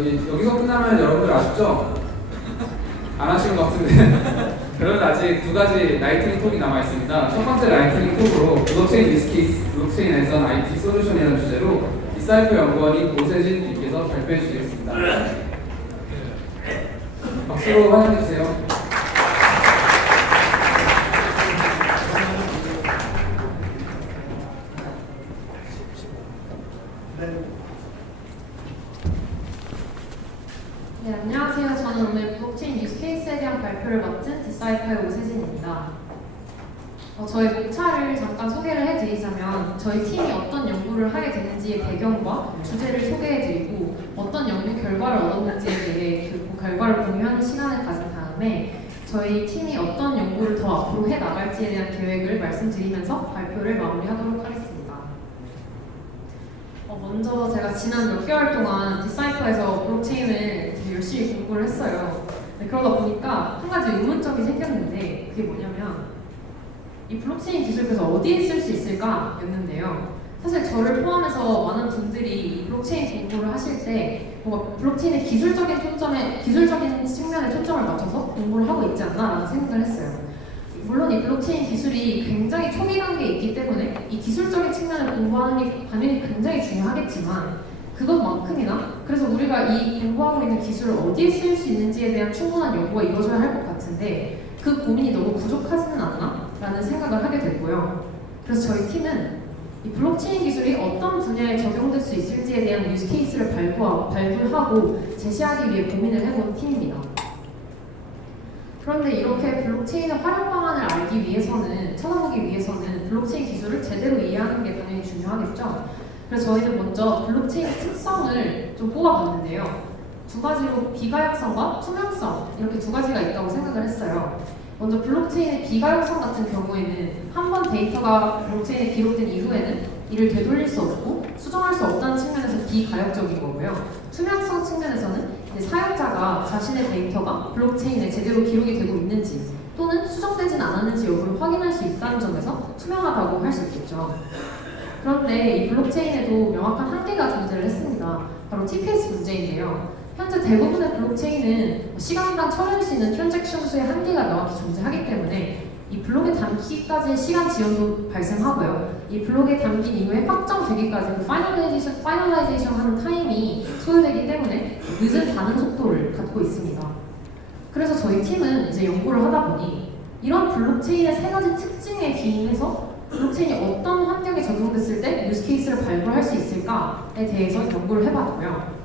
저희 여기서 끝나면 여러분들 아쉽죠? 안 하시는 것 같은데 여러분 아직 두 가지 라이트닝 톡이 남아 있습니다. 첫 번째 라이트닝 톡으로 블록체인 유스케이스, 블록체인에선 IT 솔루션이라는 주제로 디사이플 연구원인 오세진 님께서 발표해 주시겠습니다. 박수로 환영해 주세요. 네, 안녕하세요. 저는 오늘 블록체인 유스케이스에 대한 발표를 맡은 디사이플의 오세진입니다. 저희 목차를 잠깐 소개를 해드리자면 저희 팀이 어떤 연구를 하게 되는지의 배경과 주제를 소개해드리고 어떤 연구 결과를 얻었는지에 대해 그 결과를 공유하는 시간을 가진 다음에 저희 팀이 어떤 연구를 더 앞으로 해나갈지에 대한 계획을 말씀드리면서 발표를 마무리하도록 하겠습니다. 먼저 제가 지난 몇 개월 동안 디사이퍼에서 블록체인을 되게 열심히 공부를 했어요. 그러다 보니까 한 가지 의문점이 생겼는데 그게 뭐냐면 이 블록체인 기술에서 어디에 쓸 수 있을까? 였는데요. 사실 저를 포함해서 많은 분들이 이 블록체인 공부를 하실 때 뭔가 블록체인의 기술적인 측면에 초점을 맞춰서 공부를 하고 있지 않나라는 생각을 했어요. 물론 이 블록체인 기술이 굉장히 초기 단계에 있기 때문에 이 기술적인 측면을 공부하는 게 당연히 굉장히 중요하겠지만 그것만큼이나 그래서 우리가 이 공부하고 있는 기술을 어디에 쓸 수 있는지에 대한 충분한 연구가 이루어져야 할 것 같은데 그 고민이 너무 부족하지는 않나? 라는 생각을 하게 됐고요. 그래서 저희 팀은 이 블록체인 기술이 어떤 분야에 적용될 수 있을지에 대한 유스케이스를 발굴하고 제시하기 위해 고민을 해본 팀입니다. 그런데 이렇게 블록체인의 활용 방안을 알기 위해서는, 찾아보기 위해서는 블록체인 기술을 제대로 이해하는 게 당연히 중요하겠죠. 그래서 저희는 먼저 블록체인의 특성을 좀 뽑아봤는데요. 두 가지로 비가역성과 투명성 이렇게 두 가지가 있다고 생각을 했어요. 먼저 블록체인의 비가역성 같은 경우에는 한 번 데이터가 블록체인에 기록된 이후에는 이를 되돌릴 수 없고 수정할 수 없다는 측면에서 비가역적인 거고요. 투명성 측면에서는 사용자가 자신의 데이터가 블록체인에 제대로 기록이 되고 있는지 또는 수정되진 않았는지 여부를 확인할 수 있다는 점에서 투명하다고 할 수 있겠죠. 그런데 이 블록체인에도 명확한 한계가 존재를 했습니다. 바로 TPS 문제인데요. 현재 대부분의 블록체인은 시간당 처리할 수 있는 트랜잭션 수의 한계가 명확히 존재하기 때문에 이 블록에 담기까지의 시간 지연도 발생하고요. 이 블록에 담긴 이후에 확정되기까지 그 파이널라이제이션 하는 타임이 소요되기 때문에 늦은 반응 속도를 갖고 있습니다. 그래서 저희 팀은 이제 연구를 하다 보니 이런 블록체인의 세 가지 특징에 기인해서 블록체인이 어떤 환경에 적용됐을 때 유스케이스를 발굴할 수 있을까에 대해서 연구를 해봤고요.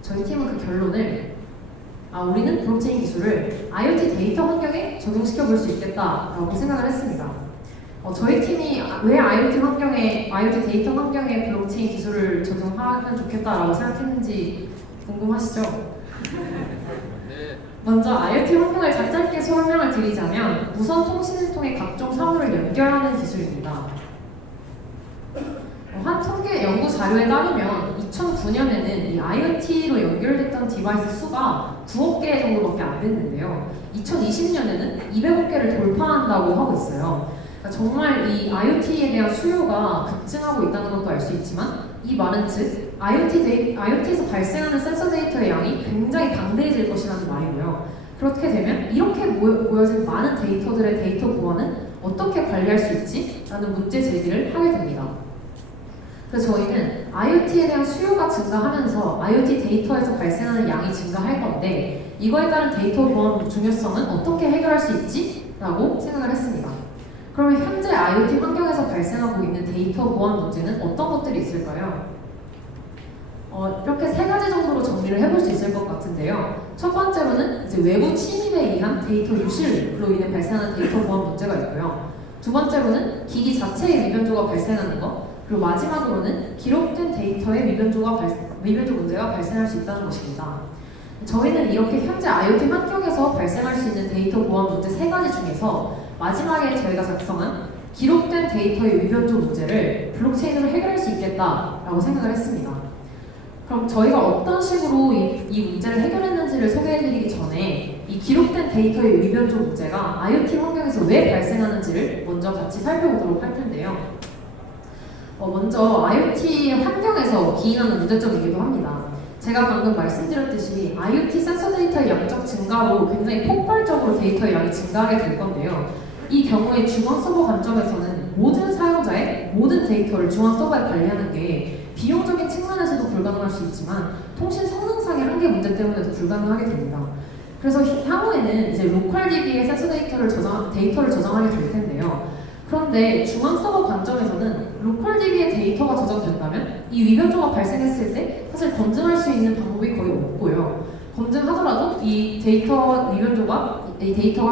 저희 팀은 그 결론을 우리는 블록체인 기술을 IoT 데이터 환경에 적용시켜 볼 수 있겠다라고 생각을 했습니다. 저희 팀이 왜 IoT 데이터 환경에 블록체인 기술을 적용하면 좋겠다라고 생각했는지 궁금하시죠? 먼저 IoT 환경을 짧게 설명을 드리자면 무선 통신을 통해 각종 사물을 연결하는 기술입니다. 한 통계 연구 자료에 따르면 2009년에는 이 IoT로 연결됐던 디바이스 수가 9억 개 정도밖에 안 됐는데요. 2020년에는 200억 개를 돌파한다고 하고 있어요. 그러니까 정말 이 IoT에 대한 수요가 급증하고 있다는 것도 알 수 있지만 이 말은 즉 IoT에서 발생하는 센서 데이터의 양이 굉장히 방대해질 것이라는 말이고요. 그렇게 되면 이렇게 모여진 많은 데이터들의 데이터 보안은 어떻게 관리할 수 있지? 라는 문제 제기를 하게 됩니다. 그래서 저희는 IoT에 대한 수요가 증가하면서 IoT 데이터에서 발생하는 양이 증가할 건데 이거에 따른 데이터 보안 중요성은 어떻게 해결할 수 있지? 라고 생각을 했습니다. 그러면 현재 IoT 환경에서 발생하고 있는 데이터 보안 문제는 어떤 것들이 있을까요? 이렇게 세 가지 정도로 정리를 해볼 수 있을 것 같은데요. 첫 번째로는 이제 외부 침입에 의한 데이터 유실로 인해 발생하는 데이터 보안 문제가 있고요. 두 번째로는 기기 자체의 위변조가 발생하는 것, 그리고 마지막으로는 기록된 데이터의 위변조 문제가 발생할 수 있다는 것입니다. 저희는 이렇게 현재 IoT 환경에서 발생할 수 있는 데이터 보안 문제 세 가지 중에서 마지막에 저희가 작성한 기록된 데이터의 위변조 문제를 블록체인으로 해결할 수 있겠다라고 생각을 했습니다. 그럼 저희가 어떤 식으로 이 문제를 해결했는지를 소개해드리기 전에 이 기록된 데이터의 위변조 문제가 IoT 환경에서 왜 발생하는지를 먼저 같이 살펴보도록 할 텐데요. 먼저 IoT 환경에서 기인하는 문제점이기도 합니다. 제가 방금 말씀드렸듯이 IoT 센서 데이터의 양적 증가로 굉장히 폭발적으로 데이터의 양이 증가하게 될 건데요. 이 경우에 중앙 서버 관점에서는 모든 사용자의 모든 데이터를 중앙 서버에 관리하는 게 비용적인 측면에서도 불가능할 수 있지만 통신 성능상의 한계 문제 때문에도 불가능하게 됩니다. 그래서 향후에는 이제 로컬 DB의 센서 데이터를 저장하게 될 텐데요. 그런데 중앙 서버 관점에서는 로컬 DB의 데이터가 저장된다면 이 위변조가 발생했을 때 사실 검증할 수 있는 방법이 거의 없고요. 검증하더라도 이 데이터가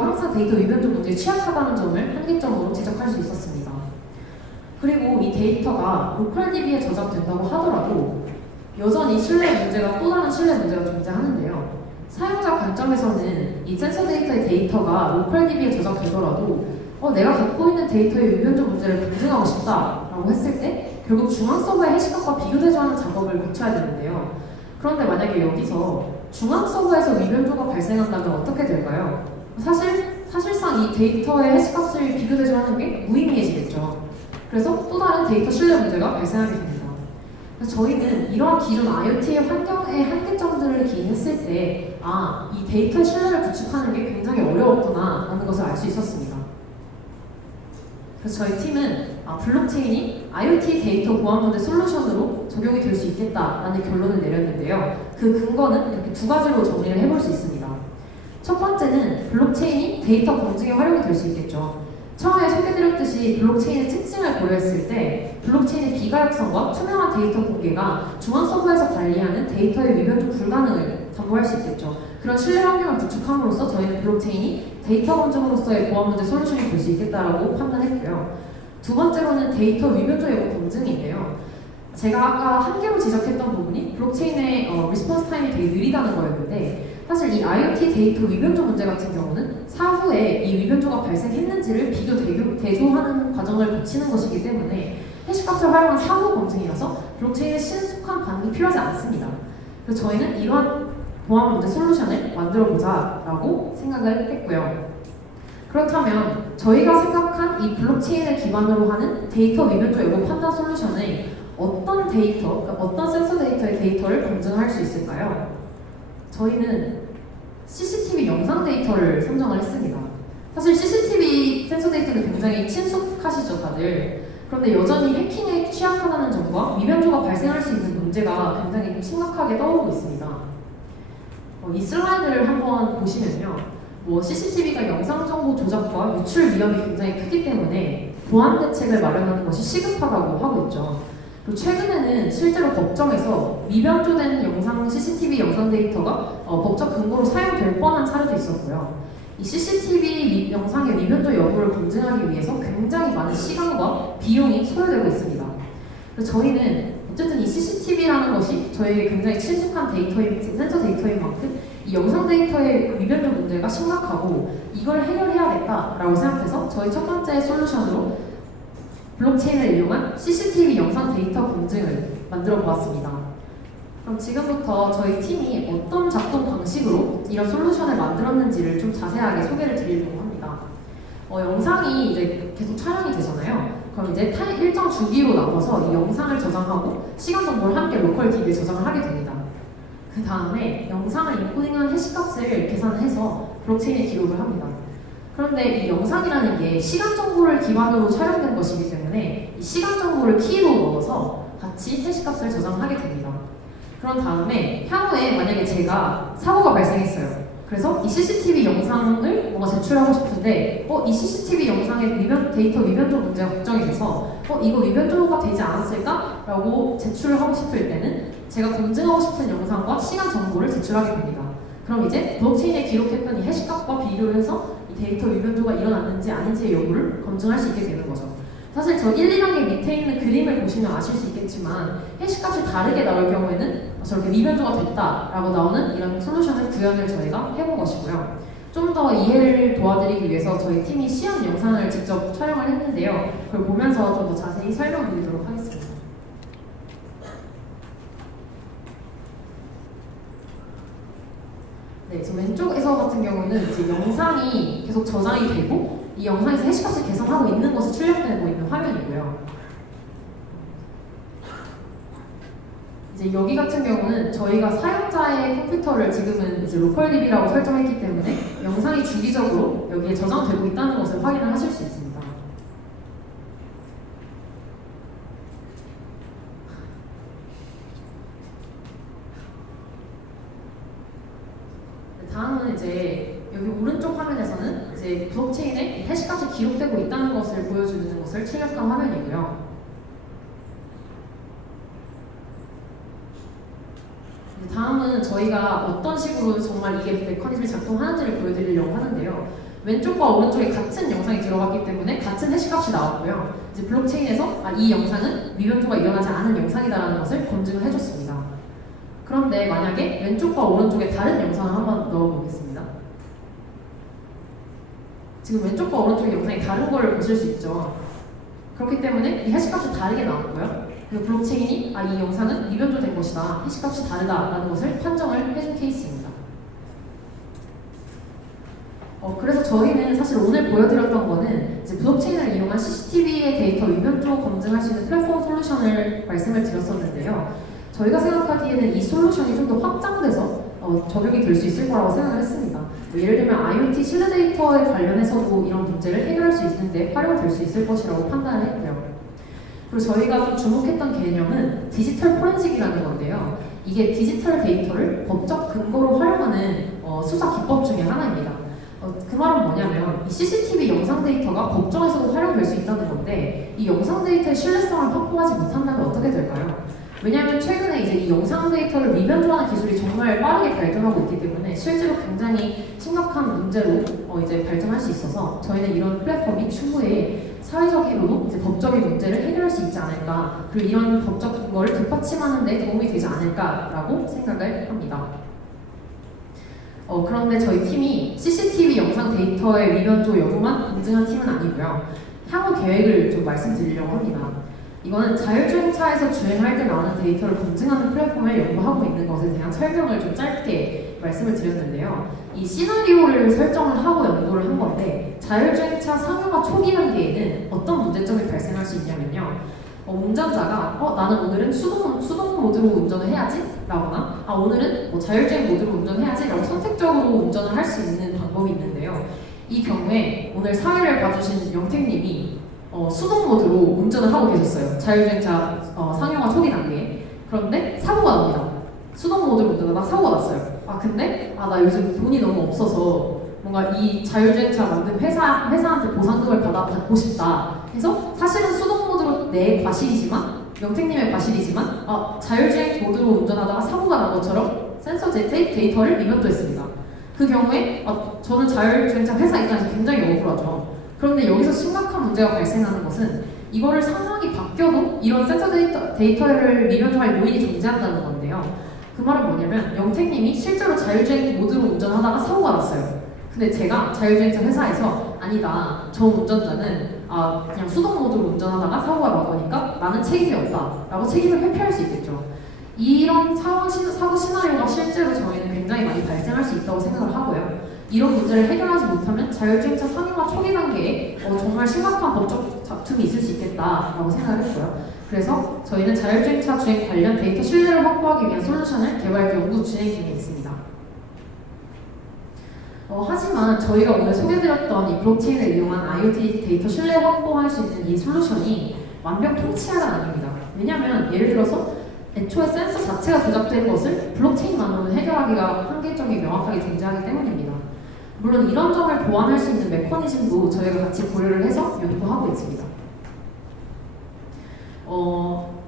항상 데이터 위변조 문제에 취약하다는 점을 한계점으로 지적할 수 있었습니다. 그리고 이 데이터가 로컬 DB에 저장된다고 하더라도 여전히 신뢰 문제가 또 다른 신뢰 문제가 존재하는데요. 사용자 관점에서는 이 센서 데이터의 데이터가 로컬 DB에 저장되더라도 내가 갖고 있는 데이터의 위변조 문제를 검증하고 싶다라고 했을 때 결국 중앙 서버의 해시값과 비교 대조하는 작업을 거쳐야 되는데요. 그런데 만약에 여기서 중앙 서버에서 위변조가 발생한다면 어떻게 될까요? 사실상 이 데이터의 해시값을 비교 대조하는 게 무의미해지겠죠. 그래서 또 다른 데이터 신뢰 문제가 발생하게 됩니다. 그래서 저희는 이러한 기존 IoT의 환경의 한계점들을 기인했을 때 이 데이터의 신뢰를 구축하는 게 굉장히 어려웠구나 라는 것을 알 수 있었습니다. 그래서 저희 팀은 블록체인이 IoT 데이터 보안 모델 솔루션으로 적용이 될 수 있겠다라는 결론을 내렸는데요. 그 근거는 이렇게 두 가지로 정리를 해볼 수 있습니다. 첫 번째는 블록체인이 데이터 검증에 활용이 될 수 있겠죠. 처음에 소개드렸듯이 블록체인의 특징을 고려했을 때 블록체인의 비가역성과 투명한 데이터 공개가 중앙 서버에서 관리하는 데이터의 위변조 불가능을 담보할 수 있겠죠. 그런 신뢰 환경을 구축함으로써 저희는 블록체인이 데이터 검증으로서의 보안 문제 솔루션이 될 수 있겠다라고 판단했고요. 두 번째로는 데이터 위변조 여부 검증인데요. 제가 아까 한계로 지적했던 부분이 블록체인의 리스폰스 타임이 되게 느리다는 거였는데 사실 이 IoT 데이터 위변조 문제 같은 경우는 사후에 이 위변조가 발생했는지를 비교 대조하는 과정을 거치는 것이기 때문에 해시값을 활용한 사후 검증이라서 블록체인의 신속한 반응이 필요하지 않습니다. 그래서 저희는 이러한 보안 문제 솔루션을 만들어보자 라고 생각을 했고요. 그렇다면 저희가 생각한 이 블록체인을 기반으로 하는 데이터 위변조 여부 판단 솔루션을 어떤 센서 데이터의 데이터를 검증할 수 있을까요? 저희는 CCTV 영상 데이터를 선정을 했습니다. 사실 CCTV 센서 데이터는 굉장히 친숙하시죠, 다들. 그런데 여전히 해킹에 취약하다는 점과 위변조가 발생할 수 있는 문제가 굉장히 좀 심각하게 떠오르고 있습니다. 이 슬라이드를 한번 보시면요. CCTV가 영상 정보 조작과 유출 위험이 굉장히 크기 때문에 보안 대책을 마련하는 것이 시급하다고 하고 있죠. 그리고 최근에는 실제로 법정에서 미변조된 CCTV 영상 데이터가 법적 근거로 사용될 뻔한 사례도 있었고요. 이 CCTV 영상의 미변조 여부를 검증하기 위해서 굉장히 많은 시간과 비용이 소요되고 있습니다. 그래서 저희는 어쨌든 이 CCTV라는 것이 저희에게 굉장히 친숙한 센서 데이터인 만큼 이 영상 데이터의 위변조 문제가 심각하고 이걸 해결해야겠다라고 생각해서 저희 첫 번째 솔루션으로 블록체인을 이용한 CCTV 영상 데이터 검증을 만들어 보았습니다. 그럼 지금부터 저희 팀이 어떤 작동 방식으로 이런 솔루션을 만들었는지를 좀 자세하게 소개를 드리려고 합니다. 영상이 이제 계속 촬영이 되잖아요. 그럼 이제 일정 주기로 나눠서 이 영상을 저장하고 시간 정보를 함께 로컬 DB에 저장을 하게 됩니다. 그 다음에 영상을 인코딩한 해시값을 계산해서 블록체인에 기록을 합니다. 그런데 이 영상이라는 게 시간 정보를 기반으로 촬영된 것이기 때문에 이 시간 정보를 키로 넣어서 같이 해시값을 저장하게 됩니다. 그런 다음에 향후에 만약에 제가 사고가 발생했어요. 그래서 이 CCTV 영상을 뭔가 제출하고 싶은데 이 CCTV 영상의 데이터 위변조 문제가 걱정이 돼서 이거 위변조가 되지 않았을까? 라고 제출을 하고 싶을 때는 제가 검증하고 싶은 영상과 시간 정보를 제출하게 됩니다. 그럼 이제 블록체인에 기록했던 이 해시값과 비교를 해서 이 데이터 위변조가 일어났는지 아닌지의 여부를 검증할 수 있게 되는 거죠. 사실 저 1, 2단계 밑에 있는 그림을 보시면 아실 수 있겠지만 해시값이 다르게 나올 경우에는 저렇게 위변조가 됐다라고 나오는 이런 솔루션을 구현을 저희가 해본 것이고요. 좀 더 이해를 도와드리기 위해서 저희 팀이 시연 영상을 직접 촬영을 했는데요. 그걸 보면서 좀 더 자세히 설명드리도록 하겠습니다. 네, 저 왼쪽에서 같은 경우는 이제 영상이 계속 저장이 되고 이 영상에서 해시값을 계산하고 있는 것이 출력되고 있는 화면이고요. 이제 여기 같은 경우는 저희가 사용자의 컴퓨터를 지금은 이제 로컬 DB라고 설정했기 때문에 영상이 주기적으로 여기에 저장되고 있다는 것을 확인을 하실 수 있습니다. 다음은 이제 여기 오른쪽 화면에서는 이제 블록체인에 해시값이 기록되고 있다는 것을 보여주는 것을 출력한 화면이고요. 다음은 저희가 어떤 식으로 정말 이게 메커니즘이 작동하는지를 보여드리려고 하는데요. 왼쪽과 오른쪽에 같은 영상이 들어갔기 때문에 같은 해시값이 나왔고요. 이제 블록체인에서 이 영상은 미변조가 일어나지 않은 영상이다라는 것을 검증을 해줬습니다. 그런데 만약에 왼쪽과 오른쪽에 다른 영상을 한번 넣어보겠습니다. 지금 왼쪽과 오른쪽의 영상이 다른 걸 보실 수 있죠. 그렇기 때문에 이 해시값이 다르게 나왔고요. 그리고 블록체인이 이 영상은 미변조된 것이다, 해시값이 다르다라는 것을 판정을 해준 케이스입니다. 그래서 저희는 사실 오늘 보여드렸던 거는 이제 블록체인을 이용한 CCTV의 데이터 미변조 검증할 수 있는 플랫폼 솔루션을 말씀을 드렸었는데요. 저희가 생각하기에는 이 솔루션이 좀 더 확장돼서 적용이 될 수 있을 거라고 생각을 했습니다. 예를 들면 IoT 실내 데이터에 관련해서도 이런 문제를 해결할 수 있는데 활용될 수 있을 것이라고 판단을 했고요. 그리고 저희가 좀 주목했던 개념은 디지털 포렌식이라는 건데요. 이게 디지털 데이터를 법적 근거로 활용하는 수사 기법 중에 하나입니다. 그 말은 뭐냐면 이 CCTV 영상 데이터가 법정에서도 활용될 수 있다는 건데 이 영상 데이터의 신뢰성을 확보하지 못한다면 어떻게 될까요? 왜냐하면 최근에 이제 이 영상 데이터를 미변조하는 기술이 정말 빠르게 발전하고 있기 때문에 실제로 굉장히 심각한 문제로 이제 발전할 수 있어서 저희는 이런 플랫폼이 추후에 사회적으로도 이제 법적인 문제를 해결할 수 있지 않을까, 그리고 이런 법적 근거를 뒷받침하는 데 도움이 되지 않을까라고 생각을 합니다. 그런데 저희 팀이 CCTV 영상 데이터의 미변조 여부만 검증한 팀은 아니고요. 향후 계획을 좀 말씀드리려고 합니다. 이거는 자율주행차에서 주행할 때 나오는 데이터를 검증하는 플랫폼을 연구하고 있는 것에 대한 설명을 좀 짧게 말씀을 드렸는데요. 이 시나리오를 설정을 하고 연구를 한 건데 자율주행차 상용화 초기 단계에는 어떤 문제점이 발생할 수 있냐면요. 운전자가 나는 오늘은 수동 모드로 운전을 해야지 라거나 오늘은 자율주행 모드로 운전해야지 라고 선택적으로 운전을 할 수 있는 방법이 있는데요. 이 경우에 오늘 사회를 봐주신 영택님이 수동 모드로 운전을 하고 계셨어요. 자율주행차 상용화 초기 단계에. 그런데 사고가 납니다. 수동 모드로 운전하다가 사고가 났어요. 근데 나 요즘 돈이 너무 없어서 뭔가 이 자율주행차 만든 회사한테 보상금을 받고 싶다 해서 사실은 수동 모드로 내 과실이지만 영택님의 과실이지만 자율주행 모드로 운전하다가 사고가 난 것처럼 센서 데이터를 미변조했습니다. 그 경우에 저는 자율주행차 회사 입장에서 굉장히 억울하죠. 그런데 여기서 심각한 문제가 발생하는 것은 이거를 상황이 바뀌어도 이런 센서 데이터를 미변조할 요인이 존재한다는 건데요. 그 말은 뭐냐면 영택님이 실제로 자율주행 모드로 운전하다가 사고가 났어요. 근데 제가 자율주행차 회사에서 아니다, 저 운전자는 그냥 수동 모드로 운전하다가 사고가 난 거니까 나는 책임이 없다 라고 책임을 회피할 수 있겠죠. 이런 사고 시나리오가 실제로 저희는 굉장히 많이 발생할 수 있다고 생각을 하고요. 이런 문제를 해결하지 못하면 자율주행차 상용화 초기 단계에 정말 심각한 법적 다툼이 있을 수 있겠다라고 생각을 했고요. 그래서 저희는 자율주행차 주행 관련 데이터 신뢰를 확보하기 위한 솔루션을 개발 연구 진행 중에 있습니다. 하지만 저희가 오늘 소개드렸던 이 블록체인을 이용한 IoT 데이터 신뢰 확보할 수 있는 이 솔루션이 완벽 통치하는 아닙니다. 왜냐하면 예를 들어서 애초에 센서 자체가 조작된 것을 블록체인만으로는 해결하기가 한계점이 명확하게 존재하기 때문입니다. 물론 이런 점을 보완할 수 있는 메커니즘도 저희가 같이 고려를 해서 연구하고 있습니다.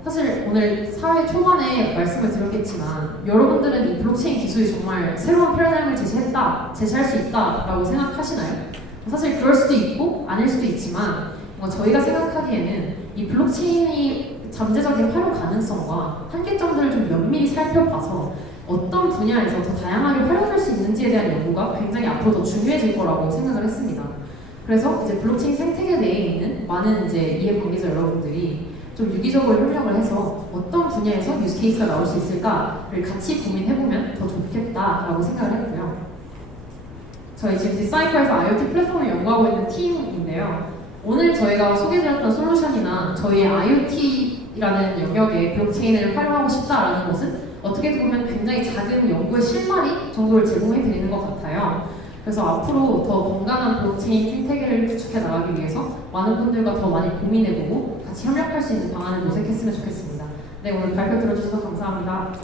사실 오늘 사회 초반에 말씀을 드렸겠지만 여러분들은 이 블록체인 기술이 정말 새로운 패러다임을 제시할 수 있다라고 생각하시나요? 사실 그럴 수도 있고 아닐 수도 있지만 저희가 생각하기에는 이 블록체인이 잠재적인 활용 가능성과 한계점들을 좀 면밀히 살펴봐서 어떤 분야에서 더 다양하게 활용할 수 있는지에 대한 연구가 굉장히 앞으로 더 중요해질 거라고 생각을 했습니다. 그래서 이제 블록체인 생태계 내에 있는 많은 이제 이해 관계자 여러분들이 좀 유기적으로 협력을 해서 어떤 분야에서 유스 케이스가 나올 수 있을까를 같이 고민해보면 더 좋겠다라고 생각을 했고요. 저희 지금 디사이퍼에서 IoT 플랫폼을 연구하고 있는 팀인데요. 오늘 저희가 소개드렸던 솔루션이나 저희의 IoT의 연구이라는 영역에 블록체인을 활용하고 싶다라는 것은 어떻게 보면 굉장히 작은 연구의 실마리 정도를 제공해 드리는 것 같아요. 그래서 앞으로 더 건강한 블록체인 생태계를 구축해 나가기 위해서 많은 분들과 더 많이 고민해보고 같이 협력할 수 있는 방안을 모색했으면 좋겠습니다. 네, 오늘 발표 들어주셔서 감사합니다.